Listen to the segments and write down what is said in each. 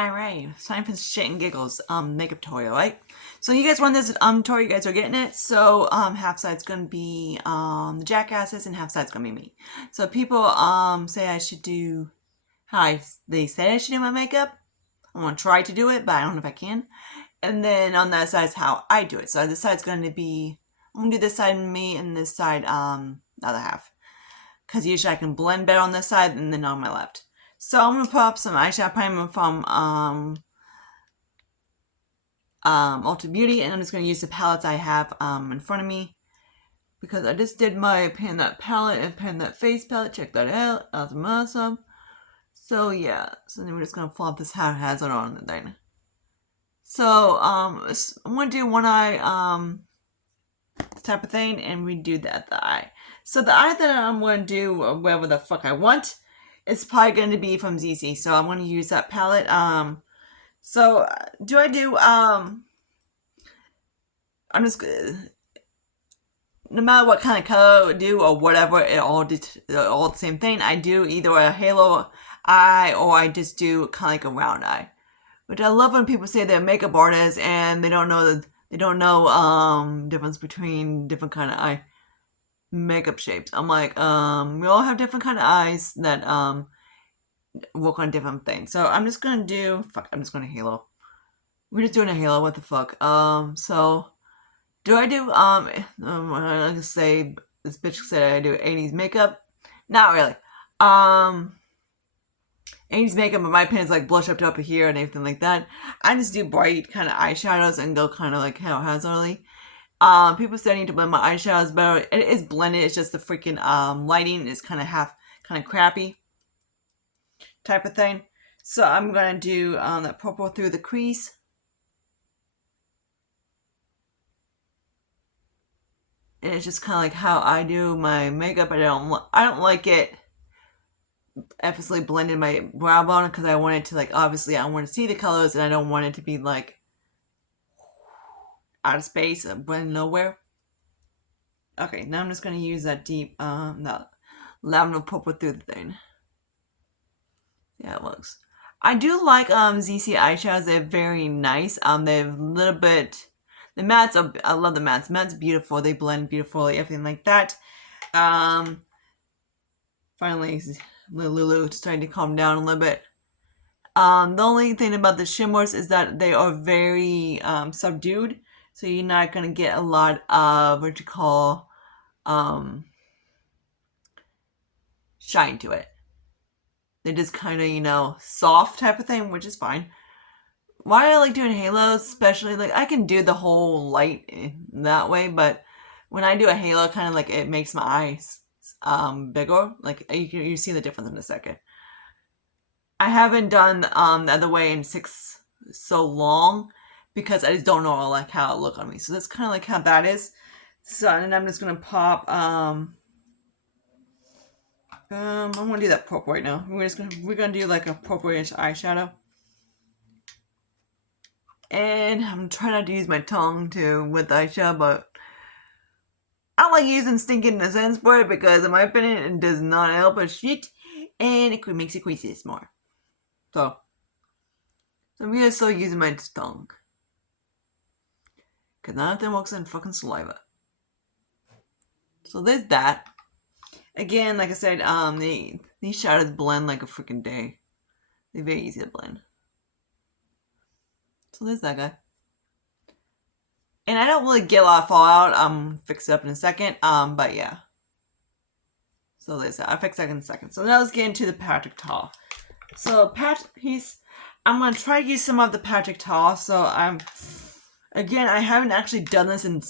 Alright, it's time for shit and giggles, makeup tutorial, right? So you guys want this tutorial, you guys are getting it. So half side's gonna be the jackasses and half side's gonna be me. So people say I should do they say I should do my makeup. I'm gonna try to do it, but I don't know if I can. And then on that side is how I do it. So this side's gonna be I'm gonna do this side me and this side the other half. Cause usually I can blend better on this side than on my left. So I'm gonna put up some eyeshadow primer from Ulta Beauty, and I'm just gonna use the palettes I have in front of me because I just did my Pan That palette and Pan That face palette. Check that out. That's awesome. So yeah, so then we're just gonna flop this hazard on the thing. So I'm gonna do one eye type of thing and redo the eye. So the eye that I'm gonna do whatever the fuck I want. It's probably going to be from ZC, so I'm going to use that palette. So do I do, I'm just, no matter what kind of color I do or whatever, it all the same thing. I do either a halo eye or I just do kind of like a round eye. Which I love when people say they're makeup artists and they don't know difference between different kind of eye makeup shapes. I'm like, we all have different kind of eyes that, work on different things. So I'm just gonna do I'm just gonna halo. We're just doing a halo, what the fuck. So do I do I'm gonna say this bitch said I do 80s makeup? Not really. 80s makeup, but my opinion is like blush up to up here and everything like that. I just do bright kind of eyeshadows and go kind of like haphazardly. People say I need to blend my eyeshadows better. It is blended, it's just the freaking lighting is kind of crappy type of thing. So I'm going to do that purple through the crease. And it's just kind of like how I do my makeup. I don't like it effortlessly blending my brow bone because I want it to like, obviously I want to see the colors and I don't want it to be like out of space and blend nowhere. Okay, now I'm just going to use that deep, that lavender purple through the thing. Yeah, it looks. I do like ZC eyeshadows. They're very nice. They're a little bit. The mattes I love the mattes. Mattes beautiful. They blend beautifully. Everything like that. Finally, Lulu starting to calm down a little bit. The only thing about the shimmers is that they are very subdued, so you're not gonna get a lot of what you call shine to it. They're just kind of, soft type of thing, which is fine. Why I like doing halos, especially, like, I can do the whole light that way, but when I do a halo, kind of like, it makes my eyes bigger. Like, you see the difference in a second. I haven't done the other way in so long because I just don't know, like, how it look on me. So that's kind of like how that is. So, and I'm just gonna pop, I'm gonna do that purple right now. We're gonna do like a purplish eyeshadow. And I'm trying not to use my tongue with eyeshadow, but I don't like using stinking essence for it because in my opinion it does not help a shit. And it makes it creases more. So I'm gonna still using my tongue. Cause none of them works in fucking saliva. So there's that. Again, like I said, these shadows blend like a freaking day. They're very easy to blend. So there's that guy. And I don't really get a lot of fallout. Fix it up in a second. But yeah. So there's that. I'll fix that in a second. So now let's get into the Patrick Ta. So I'm gonna try to use some of the Patrick Ta. So again, I haven't actually done this in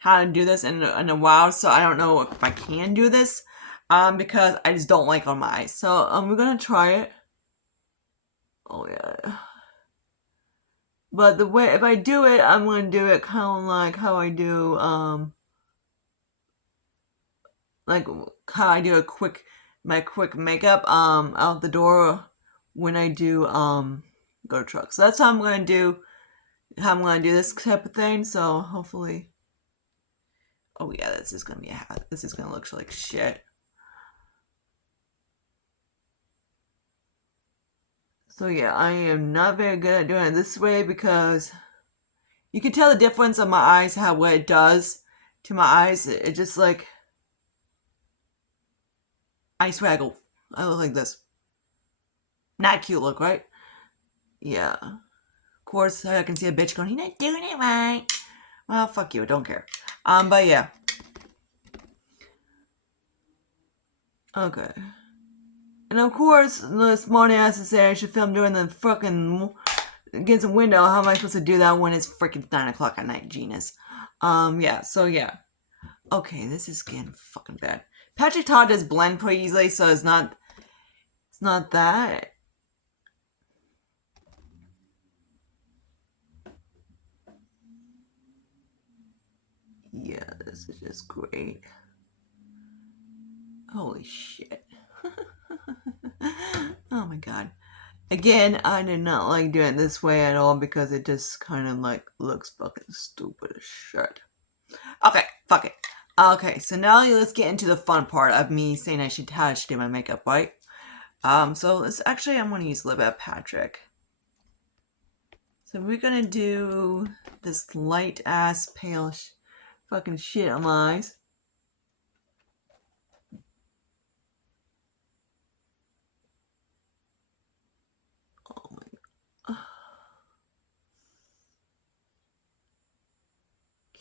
how to do this in a while, so I don't know if I can do this, because I just don't like on my eyes. So we're gonna try it. Oh yeah. But the way if I do it, I'm gonna do it kind of like how I do my quick makeup out the door when I do go to truck. So that's how I'm gonna do this type of thing. So hopefully, oh yeah, this is gonna look like shit. So yeah, I am not very good at doing it this way because you can tell the difference on my eyes, what it does to my eyes. It just like, I swaggle. I look like this. Not a cute look, right? Yeah. Of course, I can see a bitch going, "You're not doing it right." Well, fuck you. I don't care. But yeah. Okay. And of course, the smart ass is saying I should film during the fucking against a window. How am I supposed to do that when it's freaking 9 o'clock at night, Genius? Yeah, so yeah. Okay, this is getting fucking bad. Patrick Ta does blend pretty easily, so it's not that. Yeah, this is just great. Holy shit. Oh my god. Again, I did not like doing it this way at all because it just kind of like looks fucking stupid as shit. Okay, fuck it. Okay, so now let's get into the fun part of me saying how I should do my makeup, right? So let's actually, I'm gonna use a little bit of Patrick. So we're gonna do this light ass pale fucking shit on my eyes. Oh my god.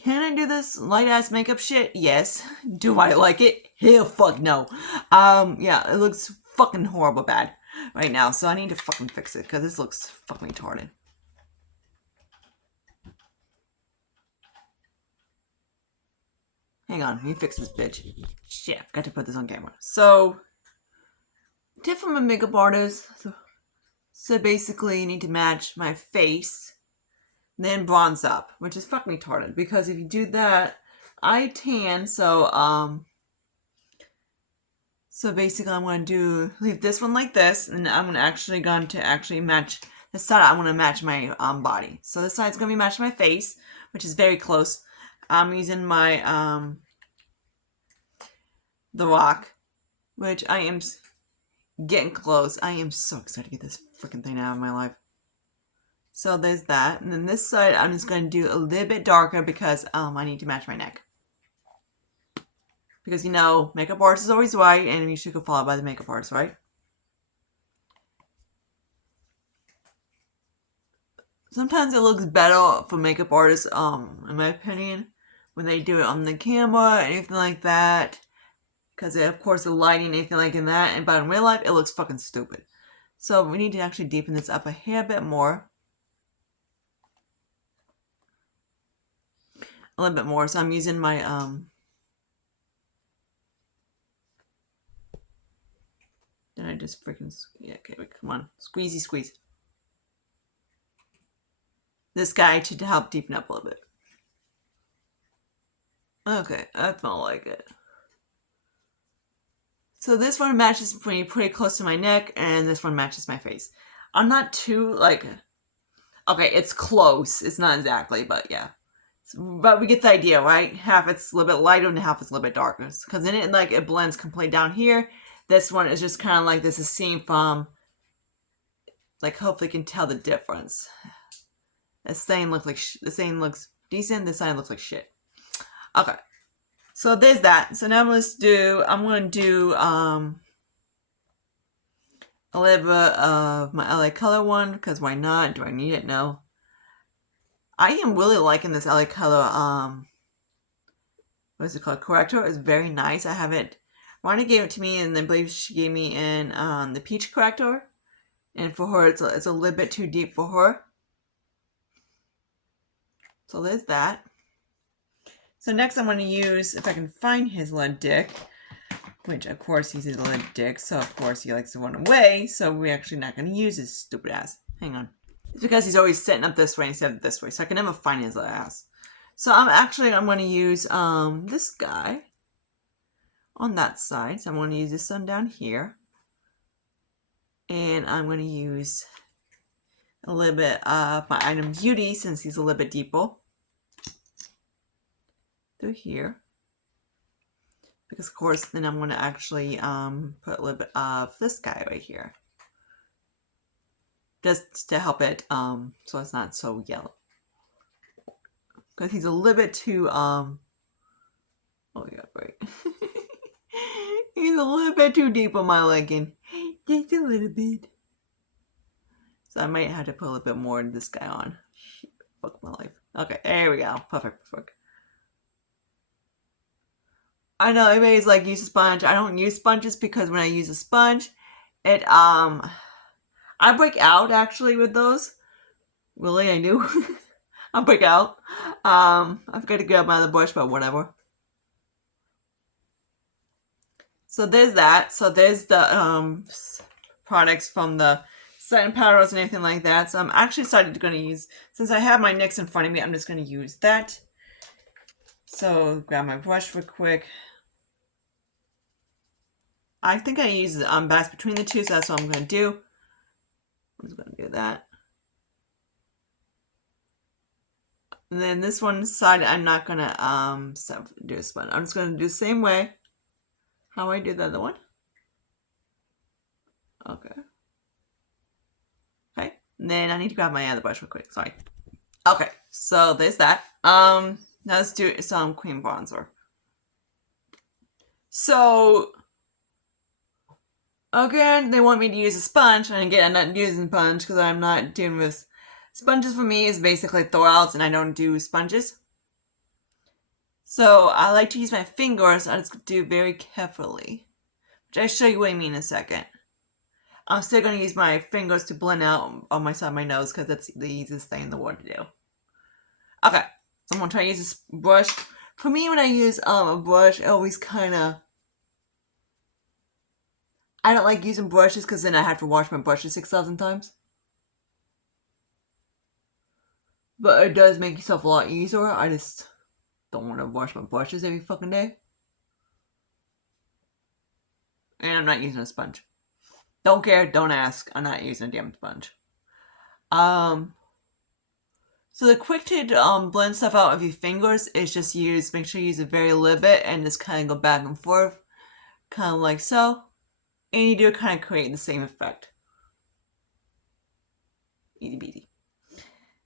Can I do this light ass makeup shit? Yes. Do I like it? Hell fuck no. Yeah, it looks fucking horrible bad right now, so I need to fucking fix it because this looks fucking retarded. Hang on, let me fix this bitch. Shit, I forgot to put this on camera. So, tip from a makeup artist. So basically, you need to match my face, then bronze up, which is fucking retarded because if you do that, I tan. So basically, I'm gonna leave this one like this, and I'm going to actually match the side. I'm gonna match my body. So this side's gonna be matched my face, which is very close. I'm using my The Rock, which I am getting close. I am so excited to get this freaking thing out of my life. So there's that. And then this side, I'm just going to do a little bit darker because I need to match my neck. Because, you know, makeup artist is always right, and you should go followed by the makeup artist, right? Sometimes it looks better for makeup artists, in my opinion, when they do it on the camera, anything like that. Because, of course, the lighting, anything like that. But in real life, it looks fucking stupid. So we need to actually deepen this up a hair bit more. A little bit more. So I'm using my, Did I just freaking... Yeah, okay, come on. Squeezy squeeze. This guy to help deepen up a little bit. Okay, that's more like it. So this one matches pretty close to my neck, and this one matches my face. I'm not too, like... Okay, it's close. It's not exactly, but yeah. But we get the idea, right? Half it's a little bit lighter and half it's a little bit darker. Because then it blends completely down here. This one is just kind of like this is seen from... Like, hopefully you can tell the difference. This thing looks decent. This side looks like shit. Okay. So there's that. So now I'm going to do a little bit of my LA Color one, because why not? Do I need it? No. I am really liking this LA Color, what is it called? Corrector. It's very nice. I have it. Rhonda gave it to me, and I believe she gave me in the Peach Corrector. And for her, it's a little bit too deep for her. So there's that. So next I'm going to use, if I can find his lead dick, which of course he's a lead dick, so of course he likes to run away, so we're actually not going to use his stupid ass. Hang on. It's because he's always sitting up this way instead of this way, so I can never find his ass. So I'm going to use this guy on that side. So I'm going to use this one down here. And I'm going to use a little bit of my Item Beauty since he's a little bit deeper. Through here. Because of course then I'm going to actually put a little bit of this guy right here. just to help it so it's not so yellow. Because he's a little bit too oh yeah, right. He's a little bit too deep on my liking. Just a little bit. So I might have to put a little bit more of this guy on. Fuck my life. Okay, there we go. Perfect. I know everybody's like, use a sponge. I don't use sponges because when I use a sponge, it I break out actually with those. Really, I do. I break out. I forgot to grab my other brush, but whatever. So there's that. So there's the products from the setting powders and anything like that. So I'm actually going to use, since I have my NYX in front of me, I'm just going to use that. So grab my brush real quick. I think I use the balance between the two, so that's what I'm going to do. I'm just going to do that. And then this one side, I'm not going to do a sponge. I'm just going to do the same way how I did the other one. Okay. Okay. And then I need to grab my other brush real quick. Sorry. Okay. So there's that. Now let's do some cream bronzer. So again, they want me to use a sponge, and again, I'm not using a sponge because I'm not doing this. Sponges for me is basically throw-outs, and I don't do sponges. So I like to use my fingers. I just do very carefully, which I'll show you what I mean in a second. I'm still going to use my fingers to blend out on my side of my nose because that's the easiest thing in the world to do. Okay, so I'm going to try to use this brush. For me, when I use a brush, I always kind of... I don't like using brushes because then I have to wash my brushes 6,000 times. But it does make yourself a lot easier. I just don't want to wash my brushes every fucking day. And I'm not using a sponge. Don't care, don't ask. I'm not using a damn sponge. So the quick to blend stuff out with your fingers is just make sure you use a very little bit and just kind of go back and forth. Kind of like so. And you do kind of create the same effect. Easy peasy.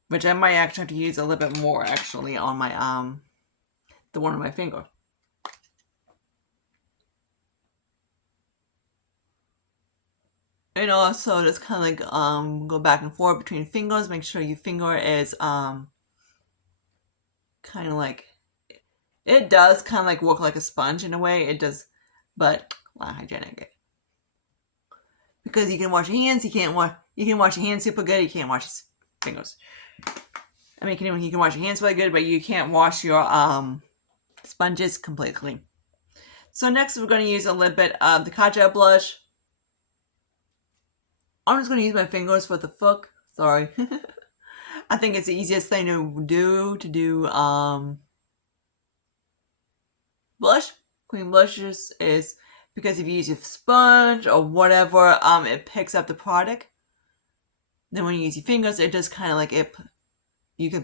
Which I might actually have to use a little bit more actually on my the one on my finger. And also just kind of like go back and forth between fingers. Make sure your finger is kind of like, it does kind of like work like a sponge in a way. It does, but not hygienic. Because you can wash your hands, you can wash your hands super good. You can't wash your fingers. I mean, you can wash your hands really good, but you can't wash your sponges completely. So next we're going to use a little bit of the Kaja blush. I'm just going to use my fingers for the fuck. Sorry. I think it's the easiest thing to do blush. Cream blushes is because if you use a sponge or whatever, it picks up the product. Then when you use your fingers, it just kind of like it. You can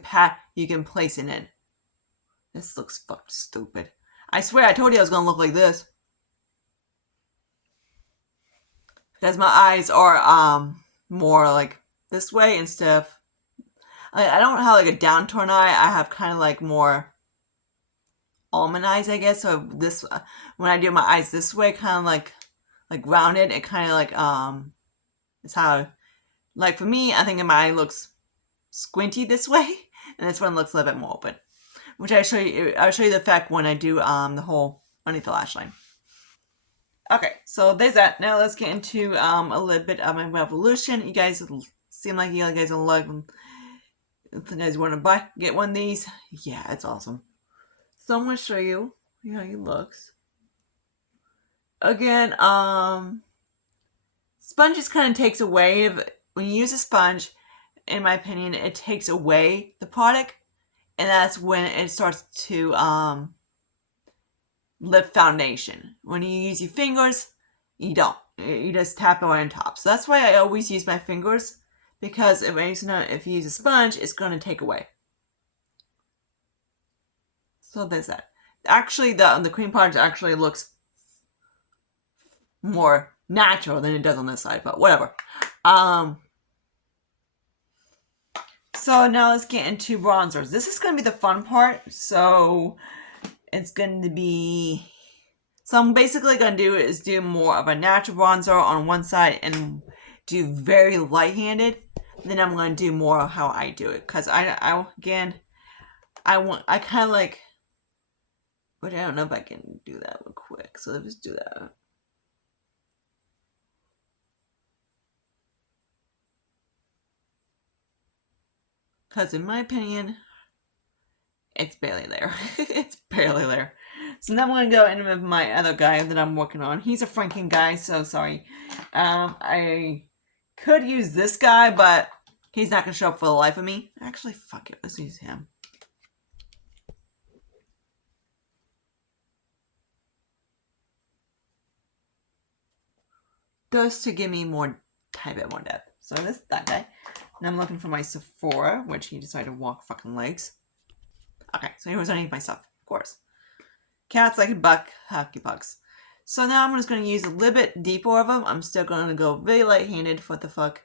place it in. This looks fucking stupid. I swear I told you I was gonna look like this. Because my eyes are more like this way instead of... I don't have like a downturn eye. I have kind of like more almond eyes, I guess. So this, when I do my eyes this way, kind of like rounded, it kind of like it's how, like for me, I think my eye looks squinty this way, and this one looks a little bit more open. Which I'll show you the effect when I do the whole underneath the lash line. Okay, so there's that. Now let's get into a little bit of my Revolution. You guys seem like you guys are loving. If you guys want to get one of these, yeah, it's awesome. So I'm gonna show you how it looks. Again, sponges kind of takes away when you use a sponge. In my opinion, it takes away the product, and that's when it starts to lift foundation. When you use your fingers, you don't. You just tap it on top. So that's why I always use my fingers, because if you use a sponge, it's going to take away. So there's that. Actually, the cream product actually looks more natural than it does on this side, but whatever. So now let's get into bronzers. This is going to be the fun part. So it's going to be... So I'm basically going to do is do more of a natural bronzer on one side and do very light-handed. Then I'm going to do more of how I do it. Because I kind of like... But I don't know if I can do that real quick. So let's do that. Because in my opinion, it's barely there. It's barely there. So now I'm going to go in with my other guy that I'm working on. He's a Franken guy, so sorry. I could use this guy, but he's not going to show up for the life of me. Actually, fuck it. Let's use him. Just to give me more type at more depth. So this that guy. And I'm looking for my Sephora, which he decided to walk fucking legs. Okay, so he was underneath my stuff, of course. Cats like a buck, hockey pucks. So now I'm just going to use a little bit deeper of them. I'm still going to go very light-handed. What the fuck?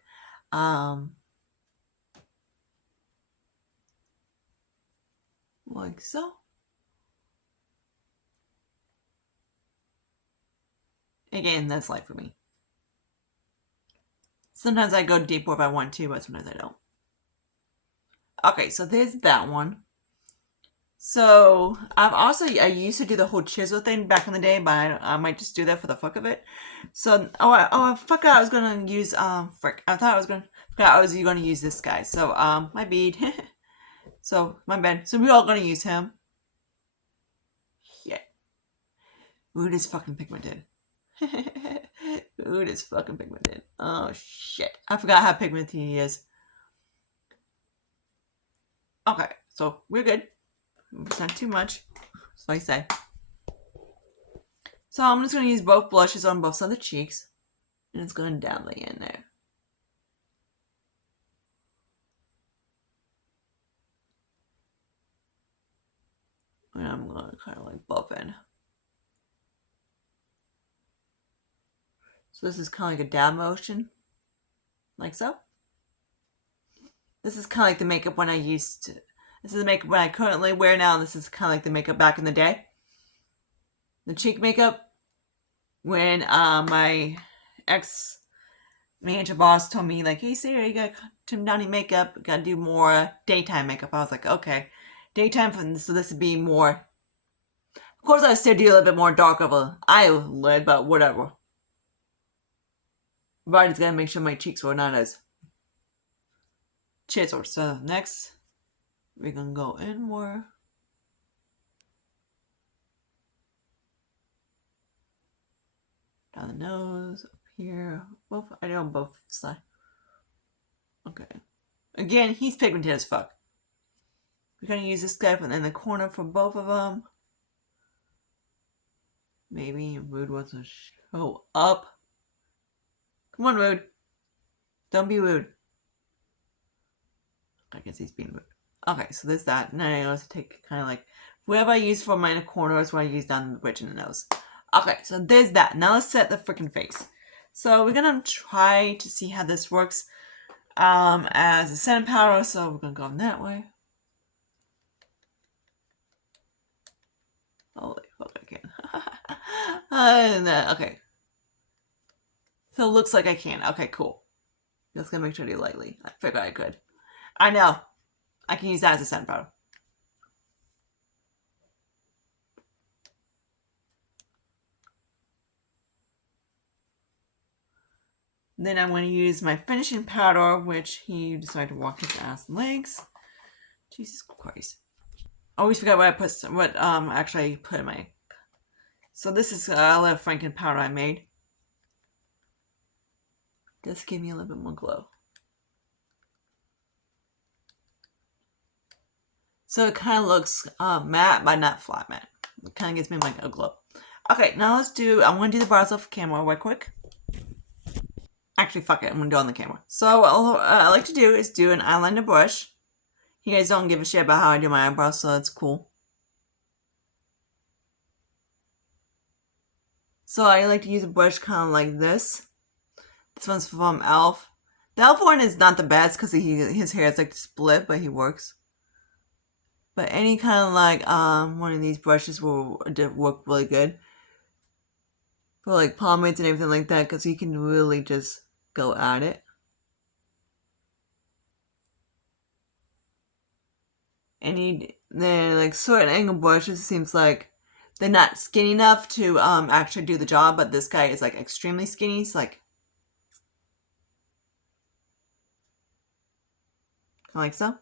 Like so. Again, that's light for me. Sometimes I go deeper if I want to, but sometimes I don't. Okay, so there's that one. So I used to do the whole chisel thing back in the day, but I might just do that for the fuck of it. So I forgot I was gonna use frick. I thought I was gonna use this guy. So my bead. So my bad. So we're all gonna use him. Yeah. Ooh, this fucking pigmented. Ooh, this fucking pigmented. Oh shit. I forgot how pigmented he is. Okay, so we're good. It's not too much. So I say. So I'm just going to use both blushes on both sides of the cheeks. And it's going to dabble in there. And I'm going to kind of like buff in. So this is kind of like a dab motion. Like so. This is kind of like the makeup when I used to... This is the makeup when I currently wear now. And this is kind of like the makeup back in the day. The cheek makeup. When my ex-manager boss told me, like, hey, Sarah, you gotta trim down your makeup. You gotta do more daytime makeup. I was like, okay. Daytime, so this would be more... Of course, I still do a little bit more dark of an eyelid, but whatever. But I just gotta make sure my cheeks were not as chiseled. So next, we're gonna go in more. Down the nose, up here. Both, I do on both sides. Okay. Again, he's pigmented as fuck. We're gonna use this guy in the corner for both of them. Maybe Rude wants to show up. Come on, Rude. Don't be rude. I guess he's being rude. Okay, so there's that. Now I also take kind of like whatever I use for my inner corner is what I use down the bridge and the nose. Okay, so there's that. Now let's set the freaking face. So we're gonna try to see how this works as a setting powder. So we're gonna go that way. Holy fuck, I can. Okay. So it looks like I can. Okay, cool. Just gonna make sure I do lightly. I figured I could. I know. I can use that as a setting powder. Then I'm going to use my finishing powder, which he decided to walk his ass and legs. Jesus Christ. I always forgot what actually I put in my... So this is a little Franken powder I made. Just give me a little bit more glow. So it kind of looks matte, but not flat matte. It kind of gives me like a glow. Okay, now let's do... I'm going to do the brows off camera right quick. Actually, fuck it. I'm going to do it on the camera. So what I like to do is do an eyeliner brush. You guys don't give a shit about how I do my eyebrows, so that's cool. So I like to use a brush kind of like this. This one's from e.l.f. The elf one is not the best because his hair is like split, but he works. But any kind of like one of these brushes will work really good for like pomades and everything like that because you can really just go at it. And then like certain angle brushes seems like they're not skinny enough to actually do the job, but this guy is like extremely skinny. It's like so.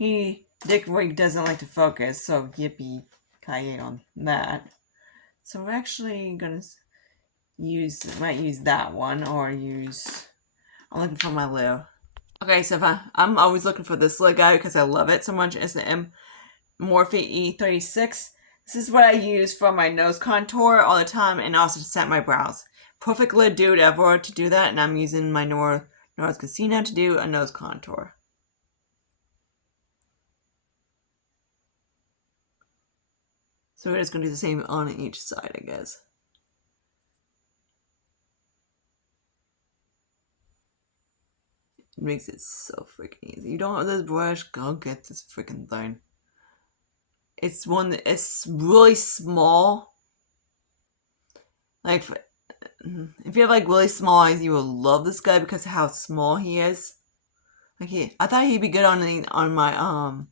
Dick Rig doesn't like to focus, so yippee ki on that. So we're actually gonna might use that one or use. I'm looking for my lid. Okay, so I'm always looking for this little guy because I love it so much. It's the Morphe E36. This is what I use for my nose contour all the time and also to set my brows. Perfect lid dude ever to do that, and I'm using my NARS Casino to do a nose contour. So we're just going to do the same on each side, I guess. It makes it so freaking easy. You don't have this brush, go get this freaking thing. It's it's really small. Like, if you have like really small eyes, you will love this guy because of how small he is. Like I thought he'd be good on my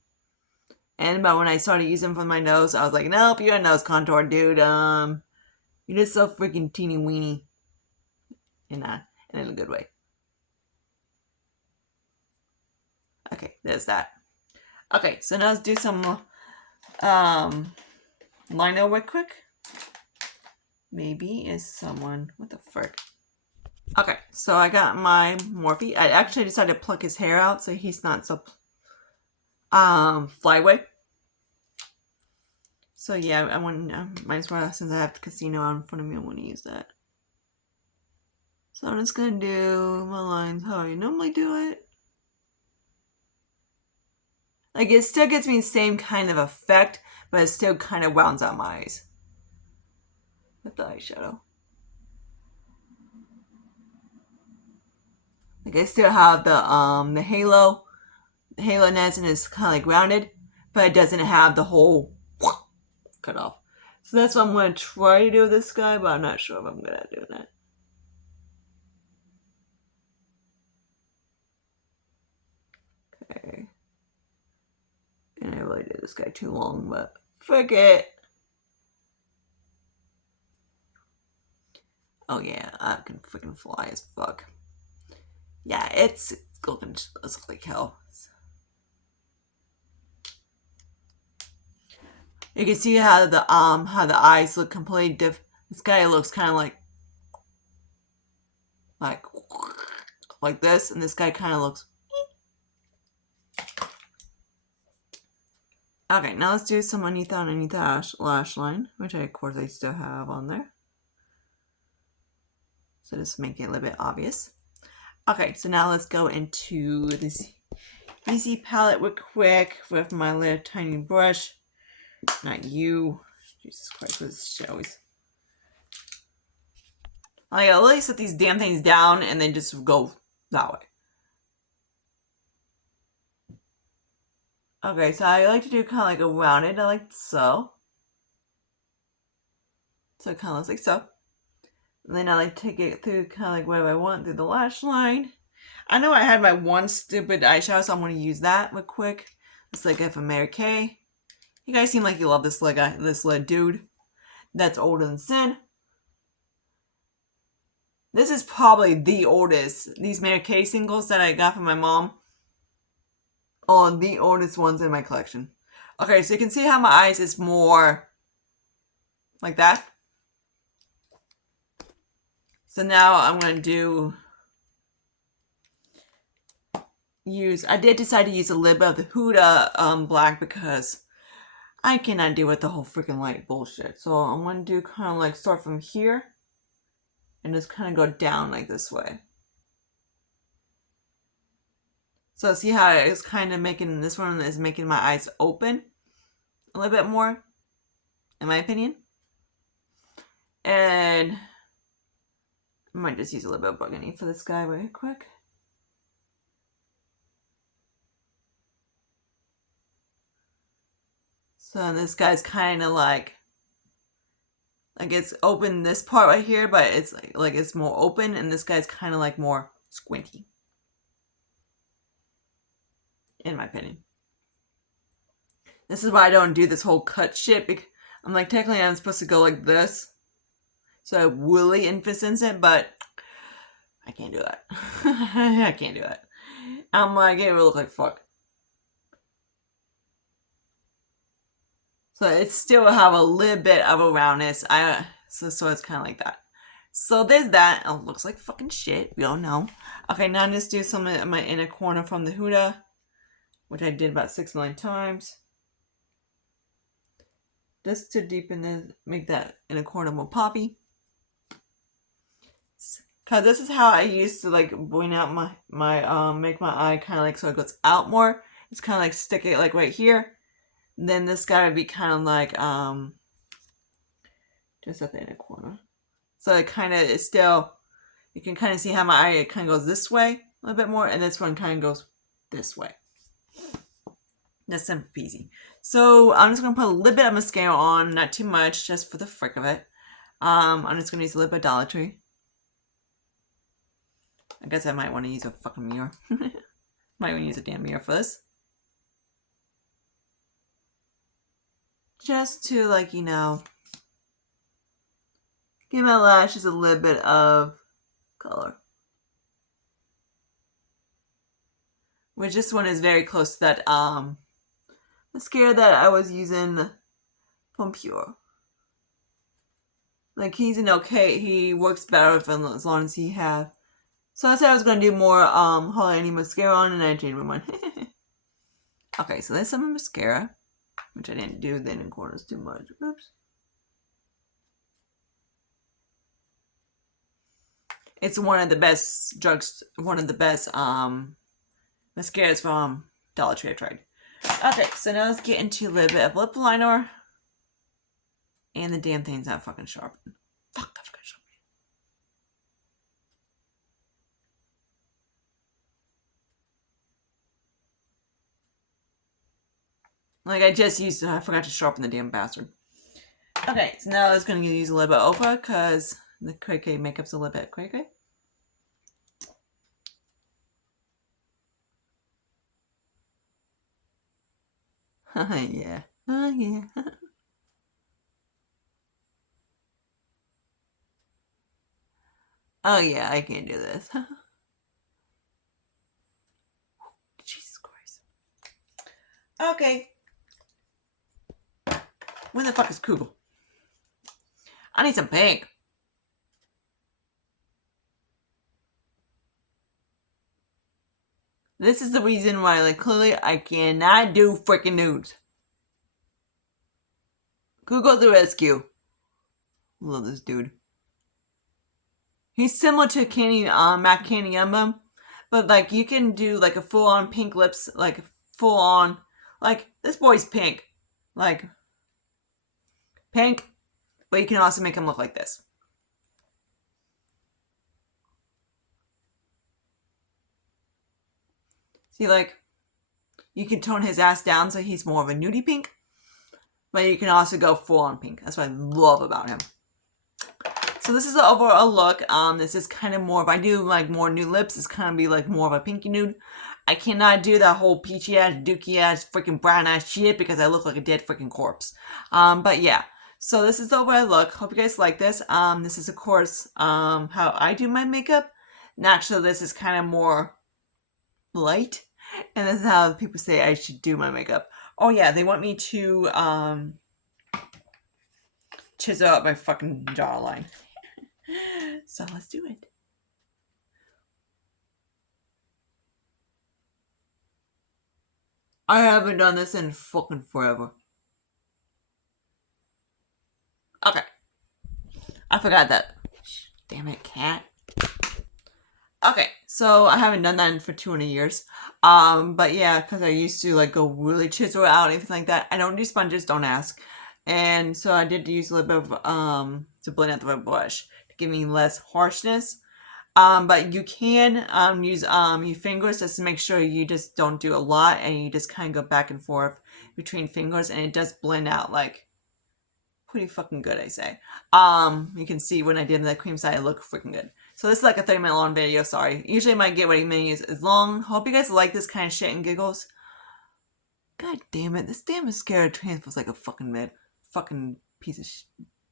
and but when I started using him for my nose, I was like, nope, you're a nose contour, dude. You're just so freaking teeny weeny. In a good way. Okay, there's that. Okay, so now let's do some lino real quick. Maybe is someone, what the frick? Okay, so I got my Morphe. I actually decided to pluck his hair out so he's not so flyway. So yeah, I want might as well, since I have the casino out in front of me, I want to use that. So I'm just gonna do my lines how I normally do it. Like it still gives me the same kind of effect, but it still kind of rounds out my eyes with the eyeshadow. Like I still have the halo. The halo-ness and is kind of like rounded, but it doesn't have the whole cut off. So that's what I'm going to try to do with this guy, but I'm not sure if I'm good at doing that. Okay. And I really did this guy too long, but frick it. Oh yeah, I can freaking fly as fuck. Yeah, it's looking just like hell. You can see how the eyes look completely different. This guy looks kind of like this, and this guy kind of looks. Okay, now let's do some underneath the lash line, which of course I still have on there. So just make it a little bit obvious. Okay, so now let's go into this easy palette real quick with my little tiny brush. Not you. Jesus Christ, this shit always. I gotta really set these damn things down and then just go that way. Okay, so I like to do kind of like a rounded, like so. So it kind of looks like so. And then I like to take it through kind of like whatever I want through the lash line. I know I had my one stupid eyeshadow, so I'm going to use that real quick. It's like from Mary Kay. You guys seem like you love this little dude that's older than Sin. This is probably the oldest. These Mary Kay singles that I got from my mom are the oldest ones in my collection. Okay, so you can see how my eyes is more like that. So now I'm going to I did decide to use a little bit of the Huda black because I cannot deal with the whole freaking light bullshit. So I'm going to do kind of like start from here and just kind of go down like this way. So see how it's kind of making, this one is making my eyes open a little bit more, in my opinion. And I might just use a little bit of burgundy for this guy real quick. So this guy's kind of like it's open this part right here, but it's like it's more open, and this guy's kind of like more squinty, in my opinion. This is why I don't do this whole cut shit, because I'm like, technically I'm supposed to go like this, so I really emphasize it, but I can't do that. I can't do that. I'm like, it will look like fuck. So it still have a little bit of a roundness. So it's kind of like that. So there's that. Oh, looks like fucking shit. We don't know. Okay, now I'm just do some of my inner corner from the Huda, which I did about 6 million times. Just to deepen it, make that inner corner more poppy. Cause this is how I used to like bring out my make my eye kind of like so it goes out more. It's kind of like stick it like right here. Then this guy would be kind of like just at the inner corner. So it kind of is still, you can kind of see how my eye kind of goes this way a little bit more, and this one kind of goes this way. That's simple peasy. So I'm just gonna put a little bit of mascara on, not too much, just for the frick of it. I'm just gonna use a little bit of Dollar Tree. I guess I might want to use a fucking mirror. Might want to use a damn mirror for this. Just to, like, you know, give my lashes a little bit of color. Which this one is very close to that mascara that I was using from Pure. Like, he's an okay, he works better as long as he have. So I said I was gonna do more Holiday mascara on, and I changed my mind. Okay, so there's some mascara, which I didn't do then in corners too much. Oops. It's one of the best mascaras from Dollar Tree I tried. Okay, so now let's get into a little bit of lip liner. And the damn thing's not fucking sharpened. Fuck, I forgot to sharpen it. Like, I forgot to sharpen the damn bastard. Okay, so now I was going to use a little bit of Oprah, because the cray-cray makeup's a little bit cray-cray. Yeah. Oh, yeah. Oh, yeah, I can't do this. Jesus Christ. Okay. Where the fuck is Kugel? I need some pink. This is the reason why, like, clearly I cannot do freaking nudes. Kugel the rescue. Love this dude. He's similar to Mac Candy Yum, but like you can do like a full-on pink lips, like full-on, like this boy's pink, like pink, but you can also make him look like this. See, like you can tone his ass down so he's more of a nudie pink, but you can also go full-on pink. That's what I love about him. So this is the overall look. This is kind of more, if I do like more nude lips, it's kind of be like more of a pinky nude. I cannot do that whole peachy ass, dookie ass, freaking brown ass shit because I look like a dead freaking corpse. But yeah, so this is the overall look. Hope you guys like this. This is of course how I do my makeup. Naturally, this is kind of more light, and this is how people say I should do my makeup. Oh yeah, they want me to chisel out my fucking jawline. So let's do it. I haven't done this in fucking forever. Okay. I forgot that. Damn it, cat. Okay, so I haven't done that for 200 years. But yeah, because I used to like go really chisel out, anything like that. I don't do sponges, don't ask. And so I did use a little bit of to blend out the red blush to give me less harshness. But you can use your fingers just to make sure you just don't do a lot, and you just kind of go back and forth between fingers, and it does blend out like pretty fucking good, I say. You can see when I did the cream side, it looked freaking good. So this is like a 30-minute long video, sorry. Usually my get ready menu is long. Hope you guys like this kind of shit and giggles. God damn it, this damn mascara transfers like a fucking piece of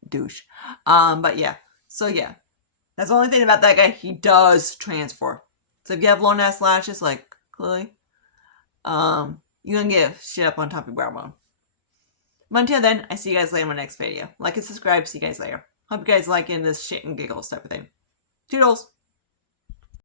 douche. But yeah, so yeah. That's the only thing about that guy, he does transfer. So if you have long ass lashes like Chloe, you're gonna get shit up on top of your brow bone. But until then, I see you guys later in my next video. Like and subscribe, see you guys later. Hope you guys liking this shit and giggles type of thing. Toodles!